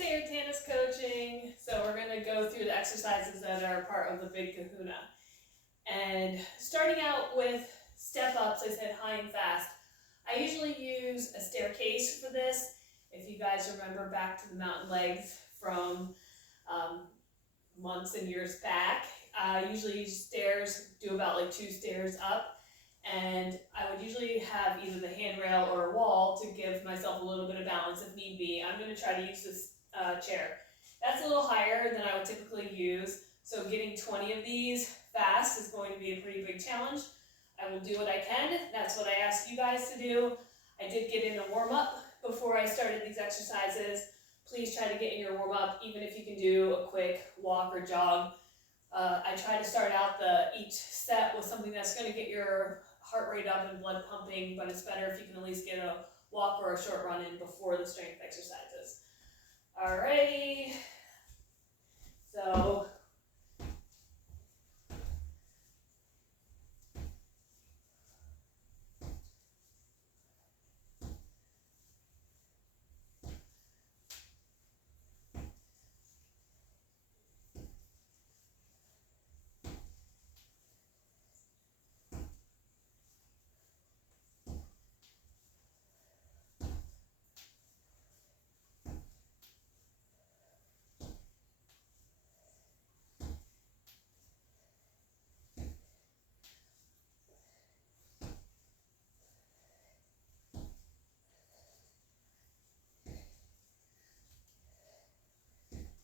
Sayer Tanis Coaching. So we're going to go through the exercises that are part of the big kahuna. And starting out with step ups, I said high and fast. I usually use a staircase for this. If you guys remember back to the mountain legs from months and years back, I usually use stairs, do about like 2 stairs up. And I would usually have either the handrail or a wall to give myself a little bit of balance if need be. I'm going to try to use this chair. That's a little higher than I would typically use, so getting 20 of these fast is going to be a pretty big challenge. I will do what I can. That's what I asked you guys to do. I did get in a warm-up before I started these exercises. Please try to get in your warm-up, even if you can do a quick walk or jog. I try to start out each set with something that's going to get your heart rate up and blood pumping, but it's better if you can at least get a walk or a short run in before the strength exercises. Alrighty, so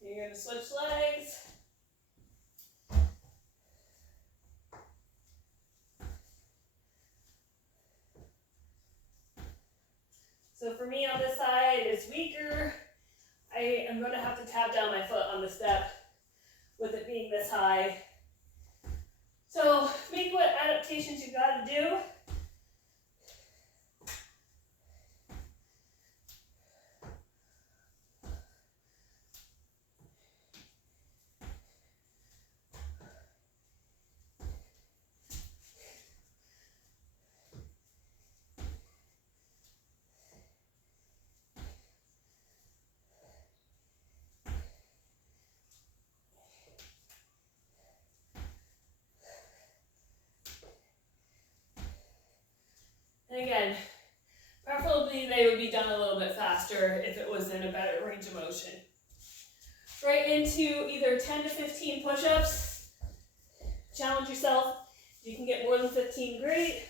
you're going to switch legs. So for me on this side, it's weaker. I am going to have to tap down my foot on the step with it being this high. So make what adaptations you got to do. And again, preferably they would be done a little bit faster if it was in a better range of motion. Right into either 10 to 15 push-ups. Challenge yourself. If you can get more than 15, great.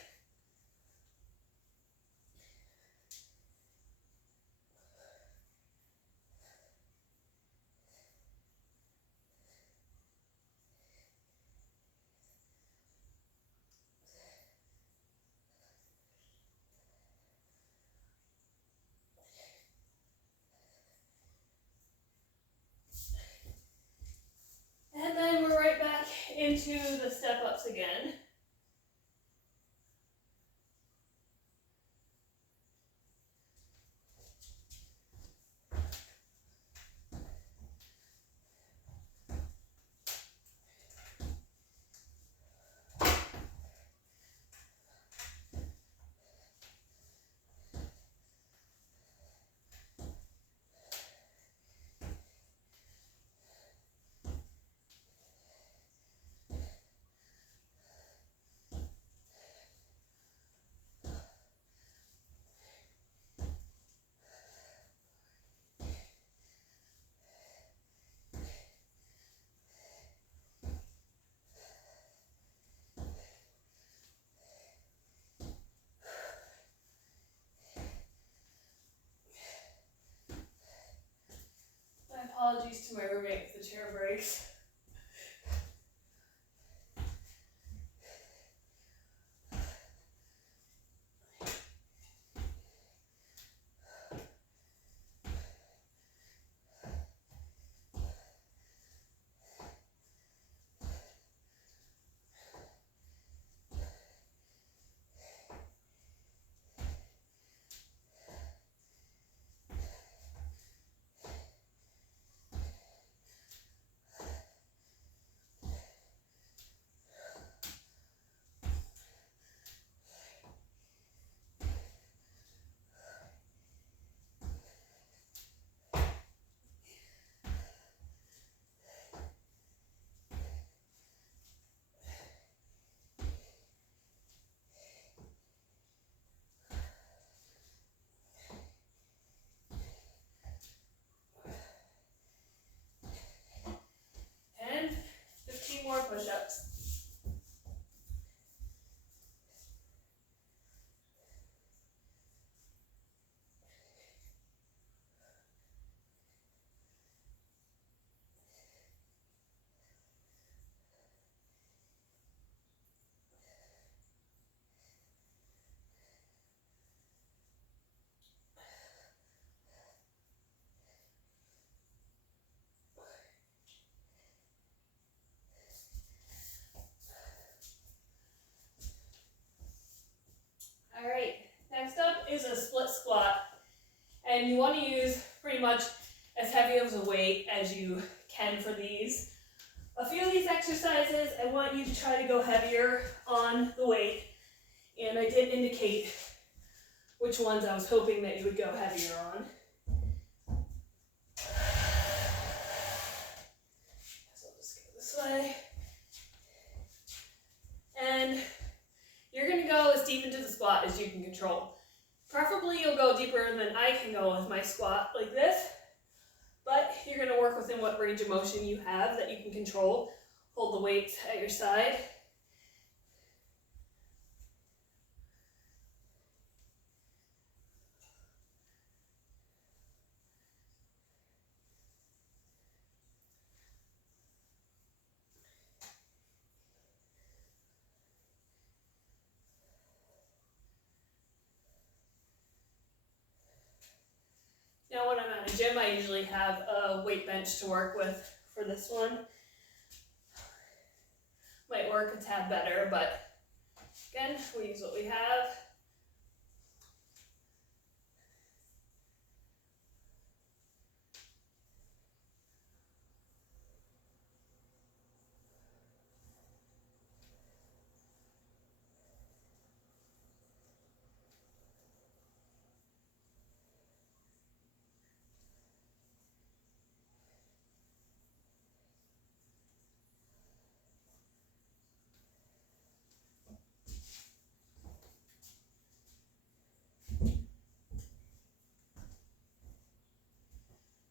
And then we're right back into the step-ups again. My apologies to my roommate if the chair breaks. use a split squat, and you want to use pretty much as heavy of a weight as you can for these. A few of these exercises, I want you to try to go heavier on the weight, and I did indicate which ones I was hoping that you would go heavier on. So I'll just go this way. And you're going to go as deep into the squat as you can control. Preferably you'll go deeper than I can go with my squat like this, but you're going to work within what range of motion you have that you can control. Hold the weights at your side. Now when I'm at a gym, I usually have a weight bench to work with for this one. Might work a tad better, but again, we use what we have.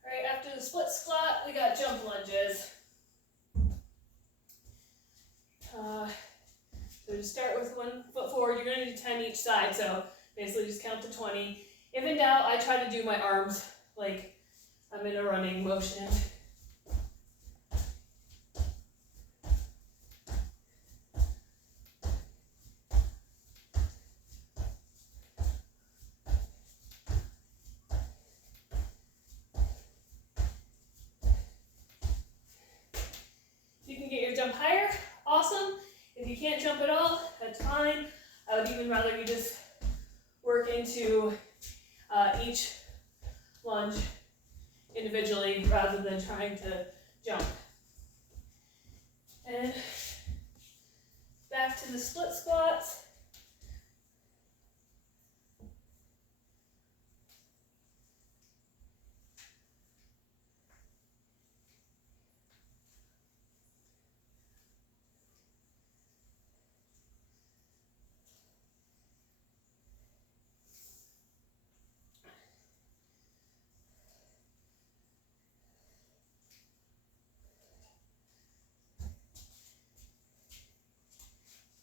Alright, after the split squat, we got jump lunges. So to start with 1 foot forward, you're going to do 10 each side, so basically just count to 20. If in doubt, I try to do my arms like I'm in a running motion. If you can get your jump higher, awesome. If you can't jump at all, that's fine. I would even rather you just work into each lunge individually rather than trying to jump. And back to the split squats.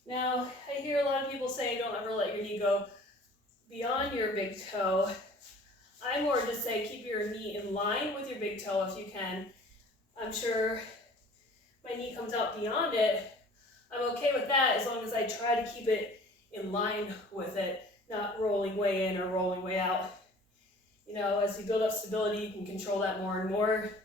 Now, I hear a lot of people say don't ever let your knee go beyond your big toe. I more just say keep your knee in line with your big toe if you can. I'm sure my knee comes out beyond it. I'm okay with that as long as I try to keep it in line with it, not rolling way in or rolling way out. You know, as you build up stability, you can control that more and more.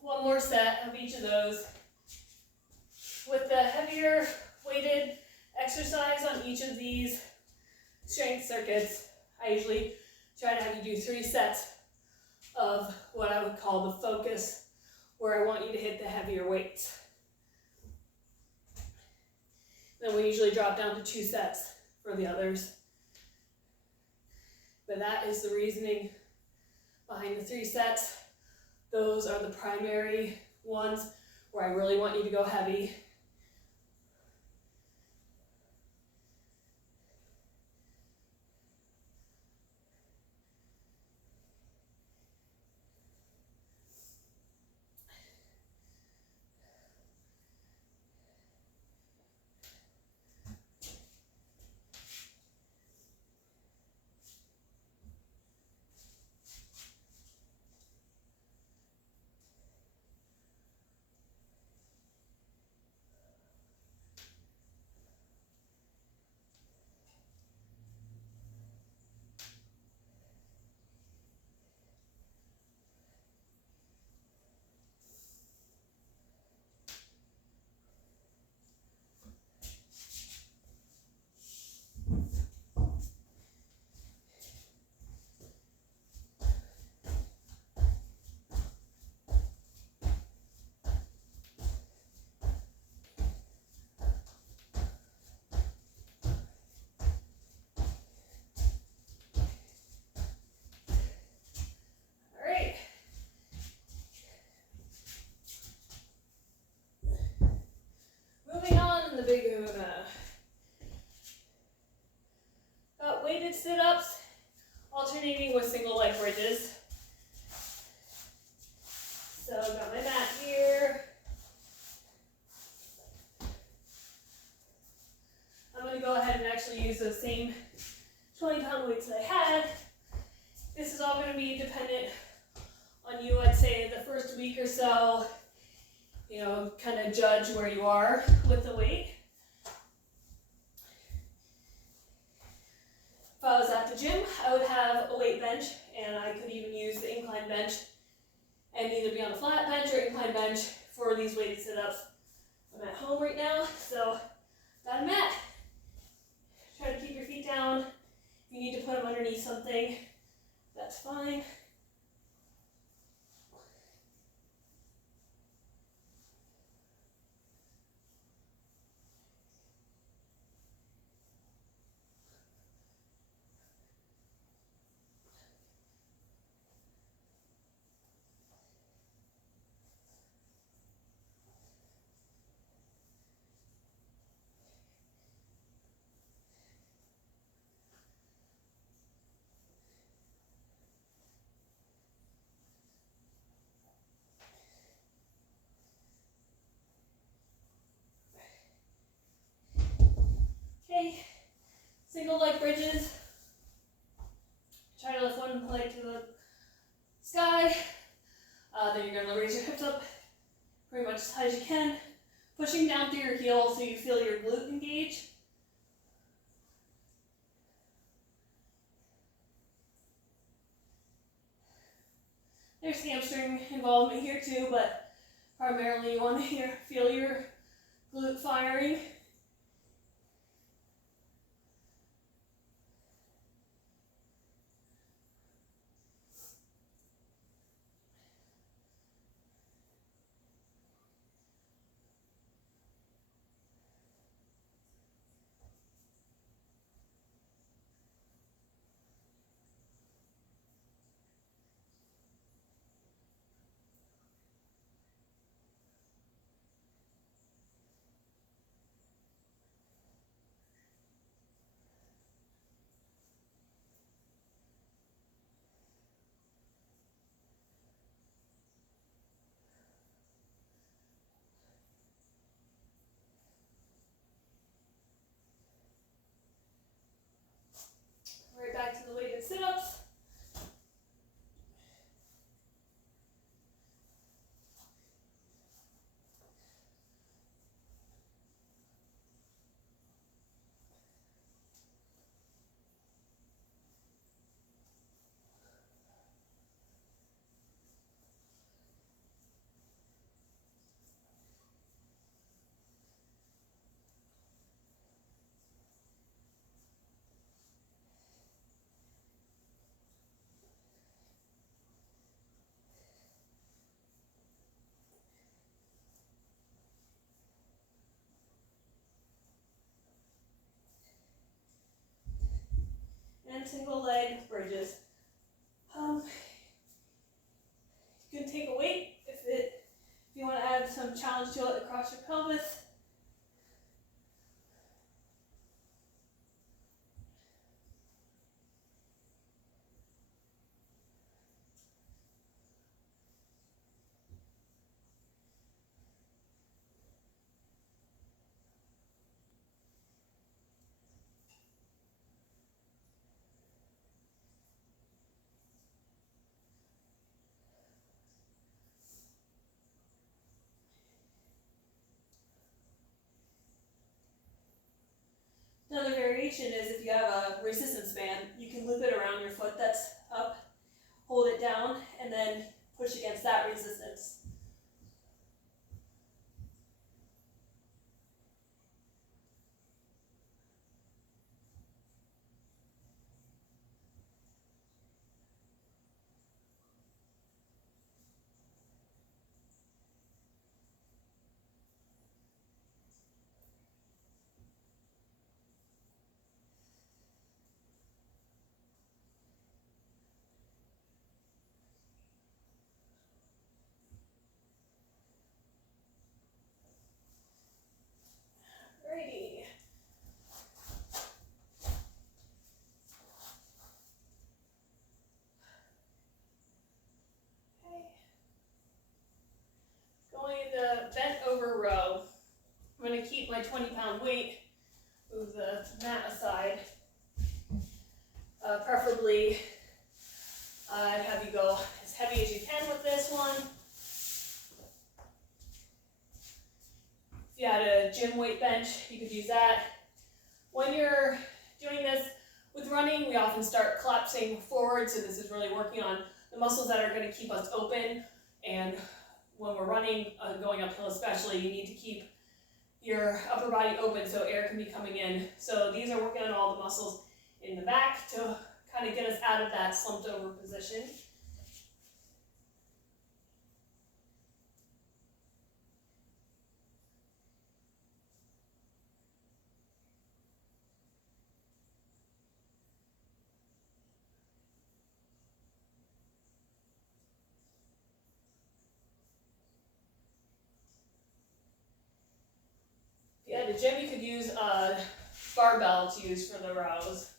One more set of each of those. With the heavier weighted exercise on each of these strength circuits, I usually try to have you do 3 sets of what I would call the focus, where I want you to hit the heavier weights. Then we usually drop down to 2 sets for the others. But that is the reasoning behind the 3 sets. Those are the primary ones where I really want you to go heavy. weighted sit-ups, alternating with single leg bridges. So I've got my mat here. I'm going to go ahead and actually use those same 20-pound weights that I had. This is all going to be dependent on you. I'd say the first week or so, you know, kind of judge where you are with the weight. If I was at the gym, I would have a weight bench, and I could even use the incline bench and either be on a flat bench or incline bench for these weighted sit-ups. I'm at home right now, so got a mat. Try to keep your feet down. If you need to put them underneath something, that's fine. Okay, single leg bridges. Try to lift one leg to the sky. Then you're going to raise your hips up pretty much as high as you can, pushing down through your heel so you feel your glute engage. There's hamstring involvement here too, but primarily you want to feel your glute firing. Right back to the weighted sit-ups. And single leg bridges. You can take a weight if you want to add some challenge to it across your pelvis. Another variation is if you have a resistance band, you can loop it around your foot that's up, hold it down, and then push against that resistance. Preferably, I'd have you go as heavy as you can with this one. If you had a gym weight bench, you could use that. When you're doing this with running, we often start collapsing forward, so this is really working on the muscles that are going to keep us open. And when we're running, going uphill especially, you need to keep your upper body open so air can be coming in. So these are working on all the muscles in the back to kind of get us out of that slumped over position. Yeah, at the gym you could use a barbell to use for the rows.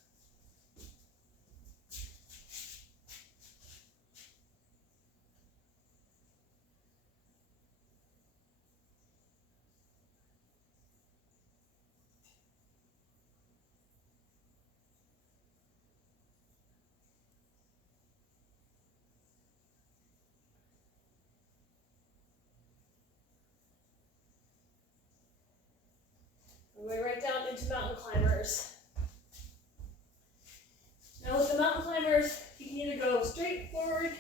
And we're right down into mountain climbers. Now with the mountain climbers, you can either go straight forward.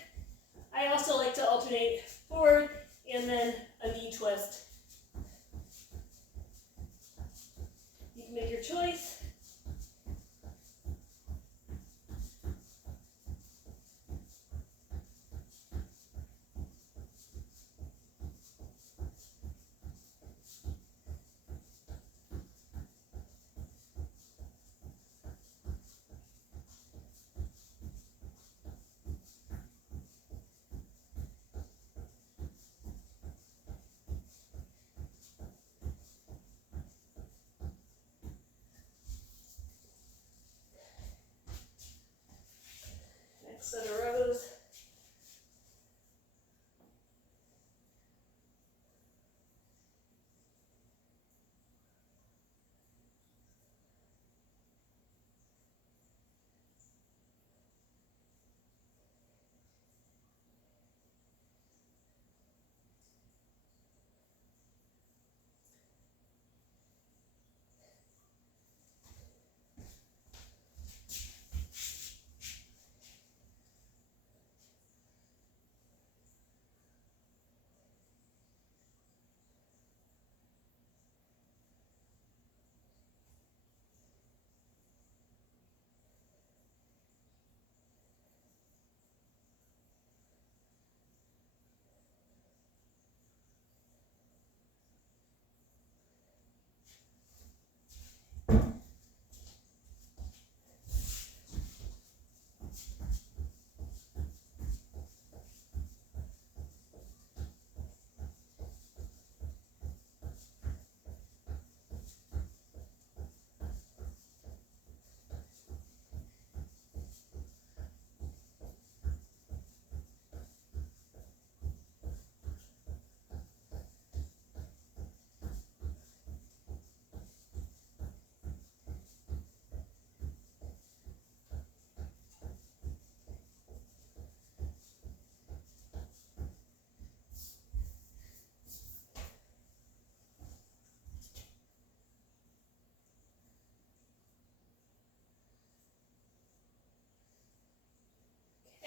I also like to alternate forward and then a knee twist. You can make your choice. Next set of rows.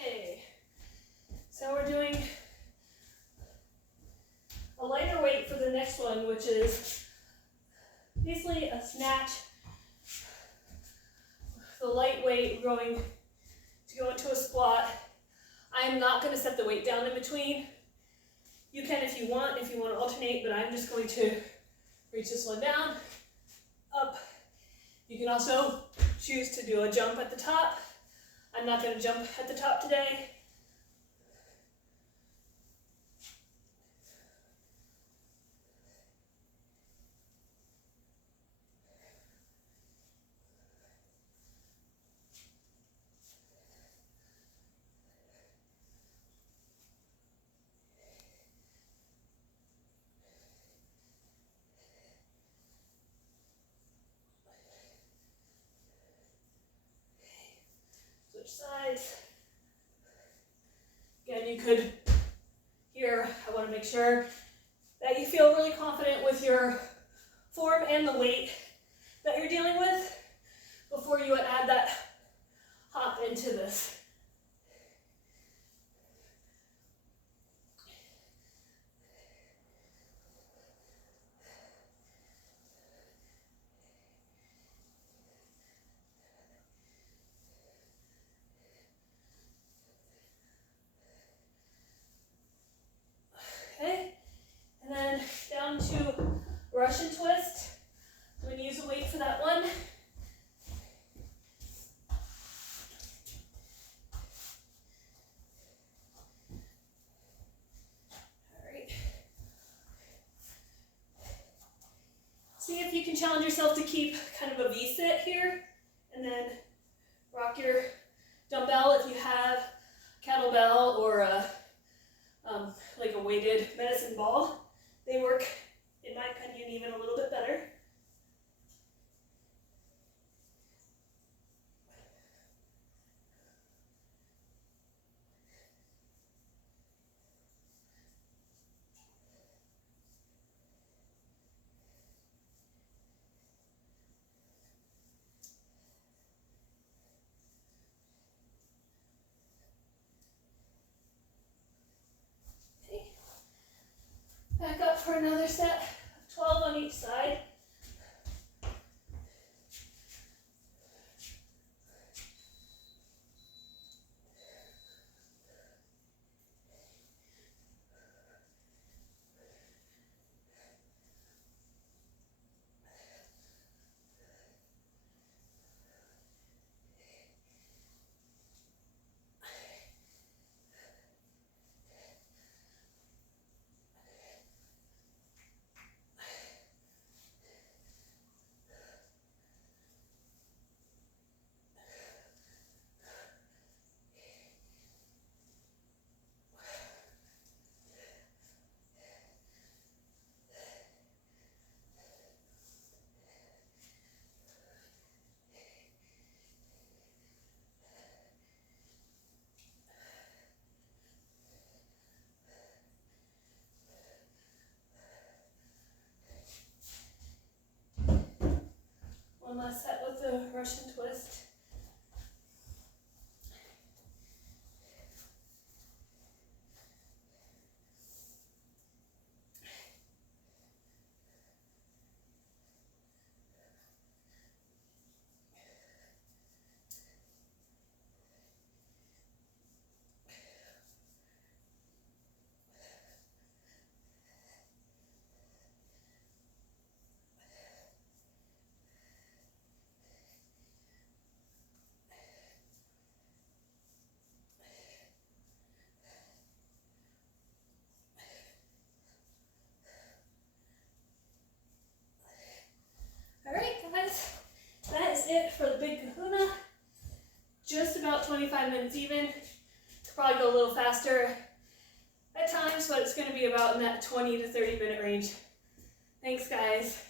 Okay, so we're doing a lighter weight for the next one, which is basically a snatch. The light weight, we're going to go into a squat. I'm not going to set the weight down in between. You can if you want to alternate, but I'm just going to reach this one down, up. You can also choose to do a jump at the top. I'm not going to jump at the top today. sides. Again, you could, here, I want to make sure that you feel really confident with your form and the weight that you're dealing with before you add that hop into this. Okay, and then down to Russian twist. I'm going to use a weight for that one. All right. See if you can challenge yourself to keep kind of a V-sit here, and then rock your dumbbell if you have kettlebell or like a weighted medicine ball. They work, in my opinion, even a little bit better. Back up for another set of 12 on each side. One last set with the Russian twist. All right, guys, that is it for the big Kahuna. Just about 25 minutes even. Could probably go a little faster at times, but it's going to be about in that 20 to 30 minute range. Thanks, guys.